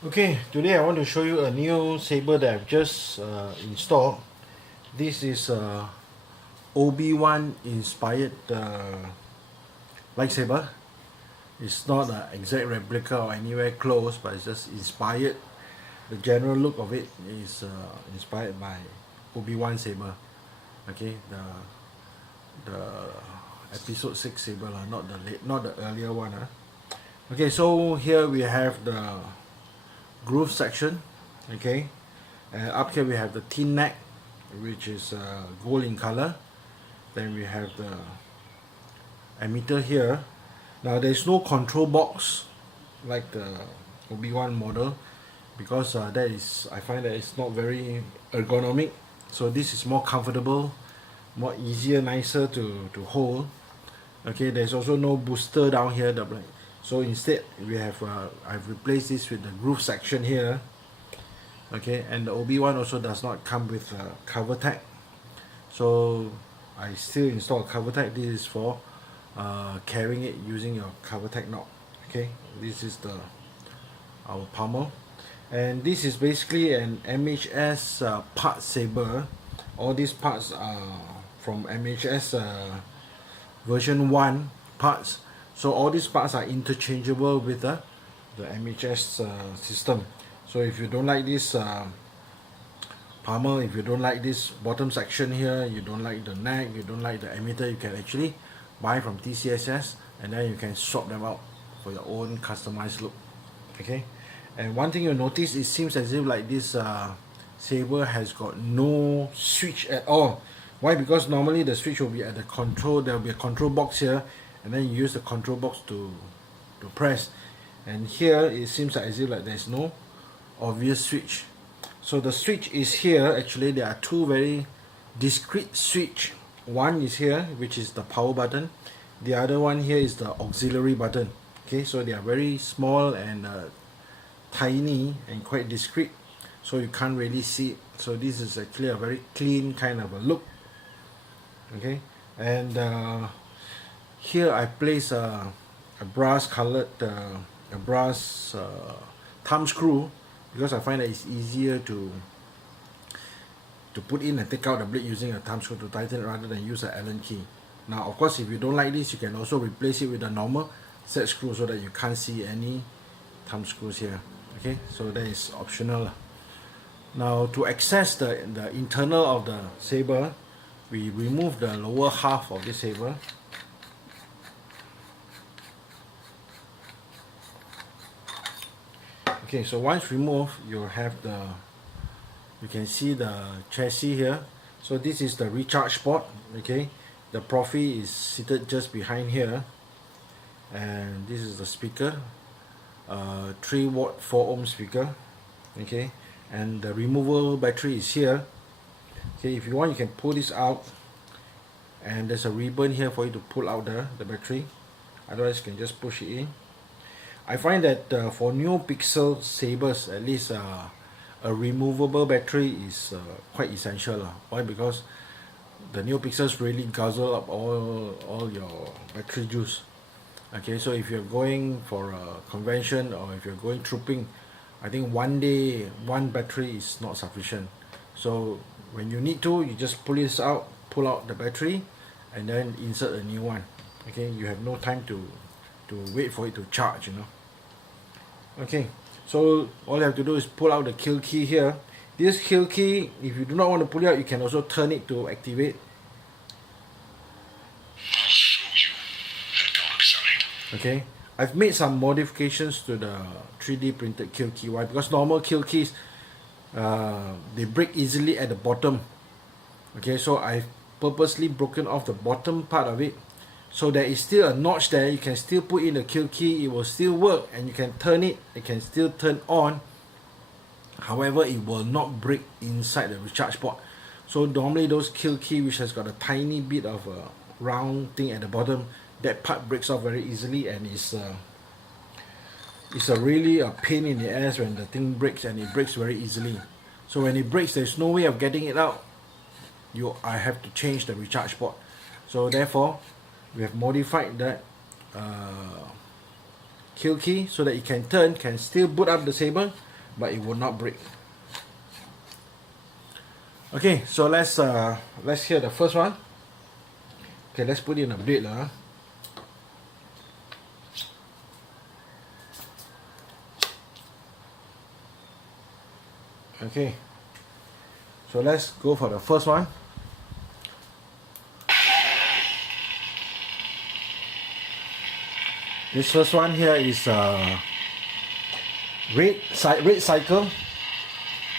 Okay, today I want to show you a new saber that I've just installed. This is Obi-Wan inspired lightsaber. It's not an exact replica or anywhere close, but it's just inspired. The general look of it is inspired by Obi-Wan saber. Okay, the episode 6 saber, not the earlier one. Okay, so here we have the groove section. Okay, up here we have the tin neck, which is gold in color. Then we have the emitter here. Now there's no control box like the Obi-Wan model, because I find that it's not very ergonomic. So this is more comfortable, more easier, nicer to hold. Okay, there's also no booster down here. So instead we have I've replaced this with the groove section here. Okay, and the Obi-Wan also does not come with a cover tag, so I still install a cover tag. This is for carrying it using your cover tag knob. Okay, this is our pommel, and this is basically an MHS part saber. All these parts are from MHS version 1 parts. So all these parts are interchangeable with the MHS system. So if you don't like this pommel, if you don't like this bottom section here, you don't like the neck, you don't like the emitter, you can actually buy from TCSS, and then you can swap them out for your own customized look. Okay, and one thing you'll notice, it seems as if like this saber has got no switch at all. Why? Because normally the switch will be at the control. There will be a control box here, and then you use the control box to press. And here it seems like as if like there's no obvious switch. So the switch is here. Actually, there are two very discrete switch. One is here, which is the power button. The other one here is the auxiliary button. Okay, so they are very small and tiny and quite discreet, so you can't really see it. So this is actually a very clean kind of a look. Okay, and here I place a brass colored a brass thumb screw, because I find that it's easier to put in and take out the blade using a thumb screw to tighten it rather than use an Allen key. Now of course, if you don't like this, you can also replace it with a normal set screw so that you can't see any thumb screws here. Okay, so that is optional. Now to access the internal of the saber, we remove the lower half of the saber. Okay, so once removed, you can see the chassis here. So this is the recharge port. Okay, the Proffie is seated just behind here, and this is the speaker, 3 watt 4 ohm speaker. Okay, and the removable battery is here. Okay, if you want, you can pull this out, and there's a ribbon here for you to pull out the battery. Otherwise, you can just push it in. I find that for new Pixel sabers, at least a removable battery is quite essential. Why? Because the new Pixels really guzzle up all your battery juice. Okay, so if you're going for a convention or if you're going trooping, I think one day one battery is not sufficient. So when you need to, you just pull out the battery, and then insert a new one. Okay, you have no time to wait for it to charge, Okay, so all you have to do is pull out the kill key here. This kill key, if you do not want to pull it out, you can also turn it to activate. I'll show you the dark side. Okay, I've made some modifications to the 3D printed kill key. Why? Because normal kill keys, they break easily at the bottom. Okay, so I've purposely broken off the bottom part of it, so there is still a notch there. You can still put in the kill key, it will still work, and you can turn it, it can still turn on. However, it will not break inside the recharge port. So normally those kill key which has got a tiny bit of a round thing at the bottom, that part breaks off very easily, and it's really a pain in the ass when the thing breaks, and it breaks very easily. So when it breaks, there's no way of getting it out. I have to change the recharge port. So therefore, we have modified that kill key so that it can still boot up the saber, but it will not break. Okay, so let's hear the first one. Okay, let's put in a blade lah. Okay, so let's go for the first one. This first one here is red cycle.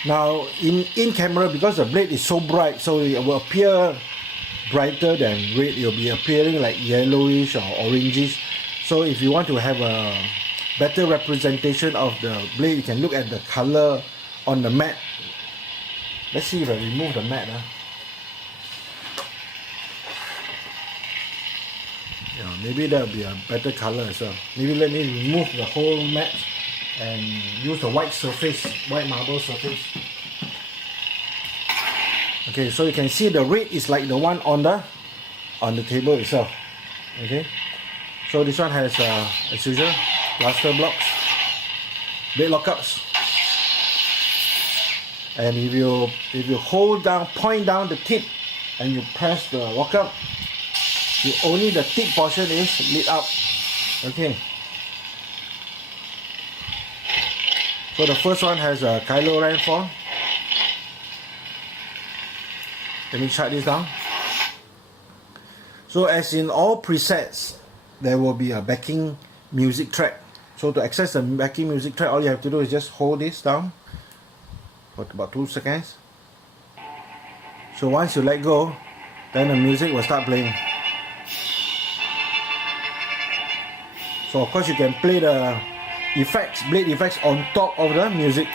Now in camera, because the blade is so bright, so it will appear brighter than red. It will be appearing like yellowish or orangish. So if you want to have a better representation of the blade, you can look at the color on the mat. Let's see if I remove the mat. Yeah, maybe that will be a better color as well. Maybe let me remove the whole mat and use the white surface, white marble surface. Okay, so you can see the red is like the one on the table itself. Okay, so this one has as usual plaster blocks, blade lockups, and if you hold down, point down the tip, and you press the lockup, only the tip portion is lit up. Okay. So the first one has a Kylo Ren font. Let me shut this down. So as in all presets, there will be a backing music track. So to access the backing music track, all you have to do is just hold this down for about 2 seconds. So once you let go, then the music will start playing. So of course you can play the effects, blade effects on top of the music.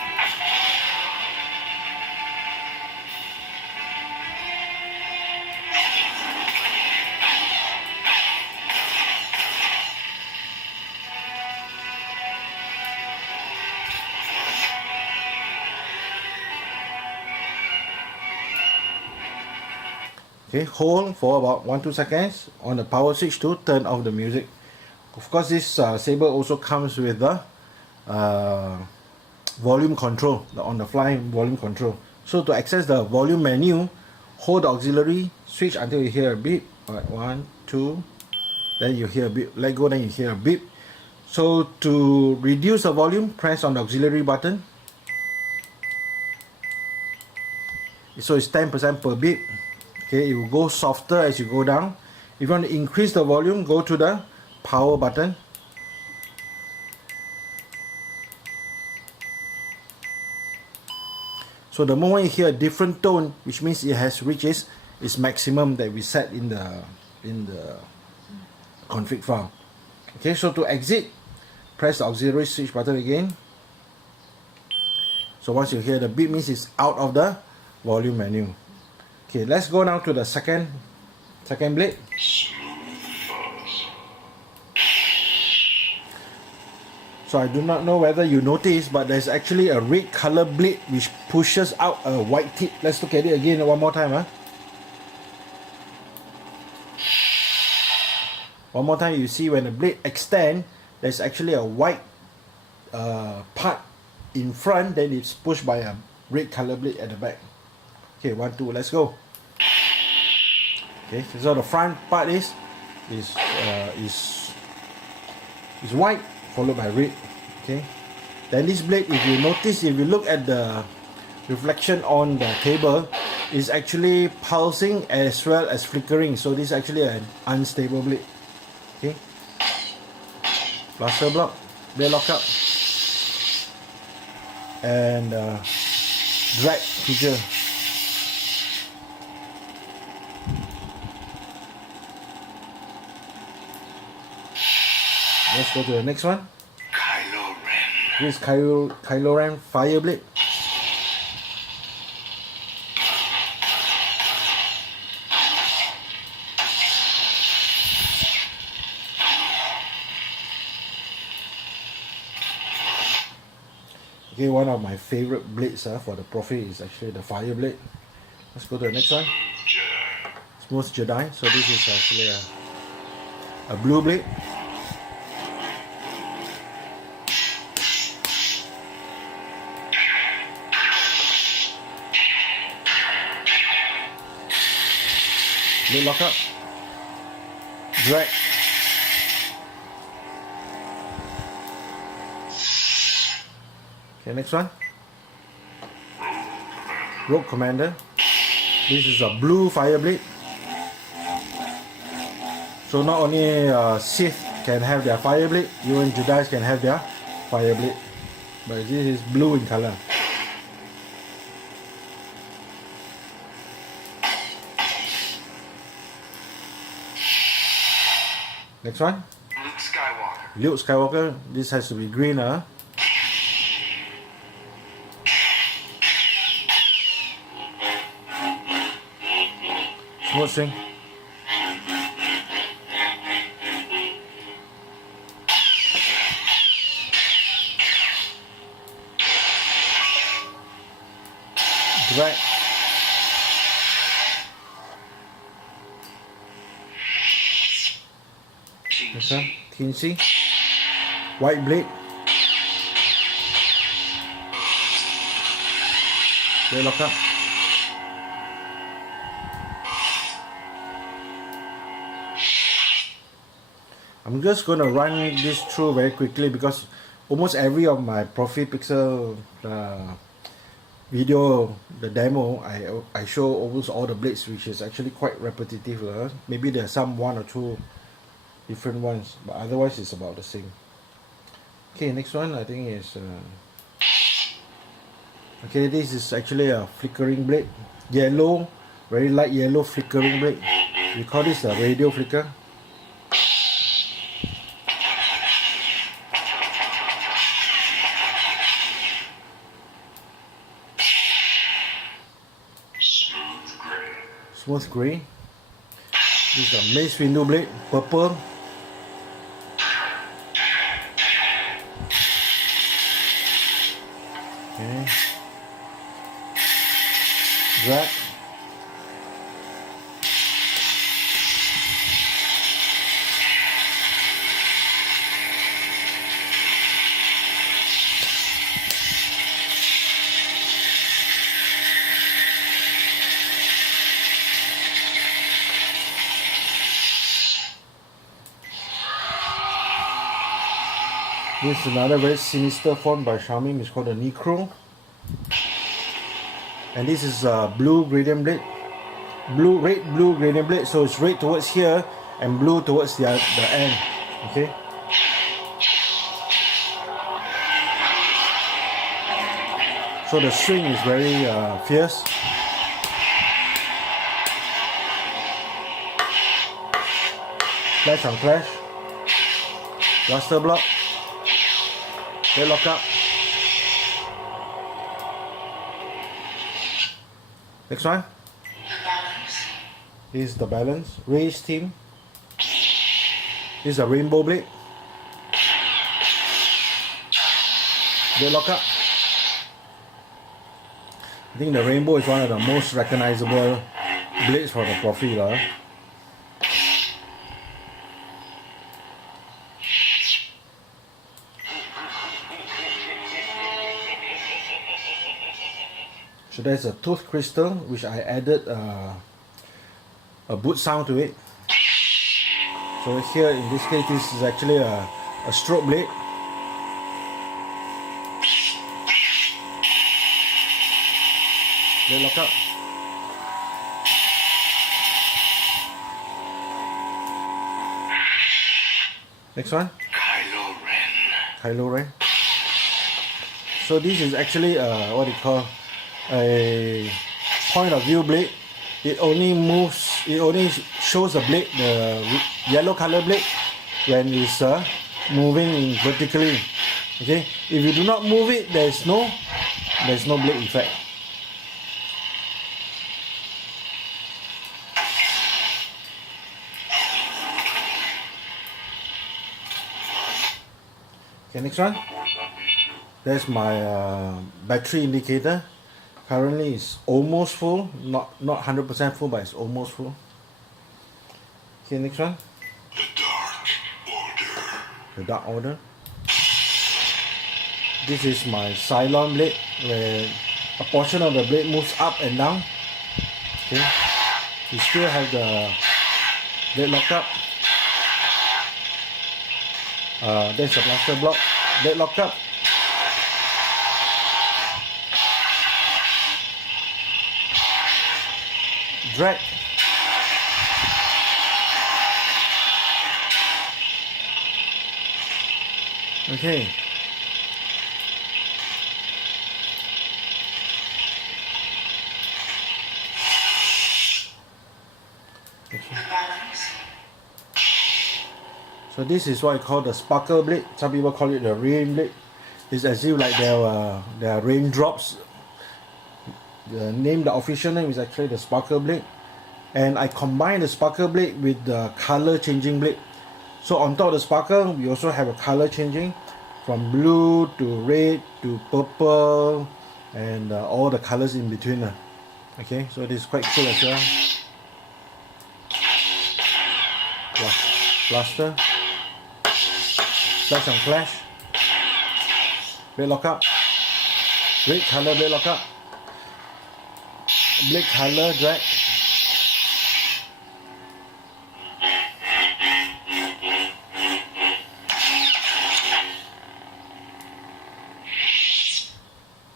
Okay, hold for about 1-2 seconds on the power switch to turn off the music. Of course, this saber also comes with the volume control, the on-the-fly volume control. So to access the volume menu, hold the auxiliary switch until you hear a beep. Alright, 1, 2, then you hear a beep. Let go, then you hear a beep. So to reduce the volume, press on the auxiliary button. So it's 10% per beep. Okay, it will go softer as you go down. If you want to increase the volume, go to the power button. So the moment you hear a different tone, which means it has reached its maximum that we set in the config file. Okay, so to exit, press the auxiliary switch button again. So once you hear the beep, means it's out of the volume menu. Okay, let's go now to the second blade. So I do not know whether you notice, but there's actually a red color blade which pushes out a white tip. Let's look at it again one more time. One more time, you see when the blade extends, there's actually a white part in front, then it's pushed by a red color blade at the back. Okay, 1, 2, let's go. Okay, so the front part is white, followed by red. Okay, then this blade, if you notice, if you look at the reflection on the table, is actually pulsing as well as flickering. So this is actually an unstable blade. Okay, plaster block, blade lockup, and drag feature. Let's go to the next one. Kylo Ren. This is Kylo Ren fire blade. Okay, one of my favorite blades for the Proffie is actually the fire blade. Let's go to the next one. Smooth Jedi. So this is actually a blue blade. Blade lock up. Drag. Okay, next one. Rogue Commander. This is a blue fire blade. So not only Sith can have their fire blade, even Jedi can have their fire blade. But this is blue in color. Next one. Luke Skywalker. Luke Skywalker. This has to be green, huh? Smooth swing. Drag. Next one. Teensy. White blade. Blade lock up. I'm just going to run this through very quickly because almost every of my ProffiePixel video, the demo, I show almost all the blades, which is actually quite repetitive. Maybe there are some one or two different ones, but otherwise it's about the same. Okay, next one I think is okay, this is actually a flickering blade, yellow, very light yellow flickering blade. We call this a radio flicker. Smooth grey. This is a Mace Windu blade, purple. Okay. Drag. This is another very sinister font by Xiaomi. It's called the Necro. And this is a blue gradient blade. Red blue gradient blade. So it's red towards here and blue towards the end. Okay. So the swing is very fierce. Clash on clash. Blaster block. They lock up. Next one. This is the balance. Race team. This is a rainbow blade. They lock up. I think the rainbow is one of the most recognizable blades for the Proffie. So there's a tooth crystal which I added a boot sound to it. So here in this case this is actually a stroke blade. They lock up. Next one. Kylo Ren. So this is actually what you call a point of view blade. It only shows the blade, the yellow color blade, when it's moving vertically. Okay, if you do not move it, there's no blade effect. Okay, next one. There's my battery indicator. Currently it's almost full, not 100% full, but it's almost full. Okay, next one. The Dark Order. This is my Cylon blade, where a portion of the blade moves up and down. Okay. You still have the blade lockup. There's the blaster block, blade lockup. Drag. Okay. So this is what I call the sparkle blade. Some people call it the rain blade. It's as if like there are raindrops. The official name is actually the sparkle blade. And I combine the sparkle blade with the color changing blade. So on top of the sparkle, we also have a color changing from blue to red to purple and all the colors in between. Okay, so this is quite cool as well. Blaster, flash on flash, blade lockup, red color blade lockup, blade color drag.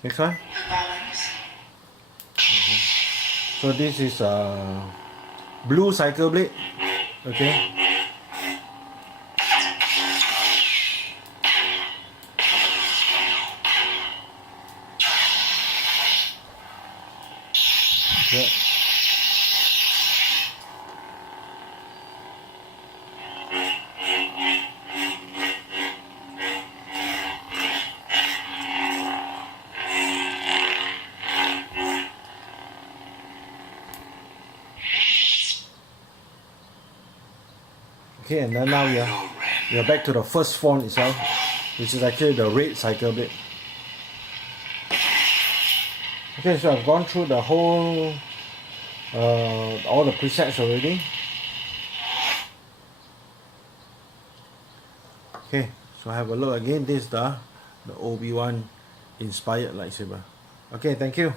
Next one. So this is a blue cycle blade. Okay. Okay. Okay, and then now we are back to the first font itself, which is actually the red cycle blade. Okay, so I've gone through the whole all the presets already. Okay, so have a look again. This is the Obi-Wan inspired lightsaber. Okay, thank you.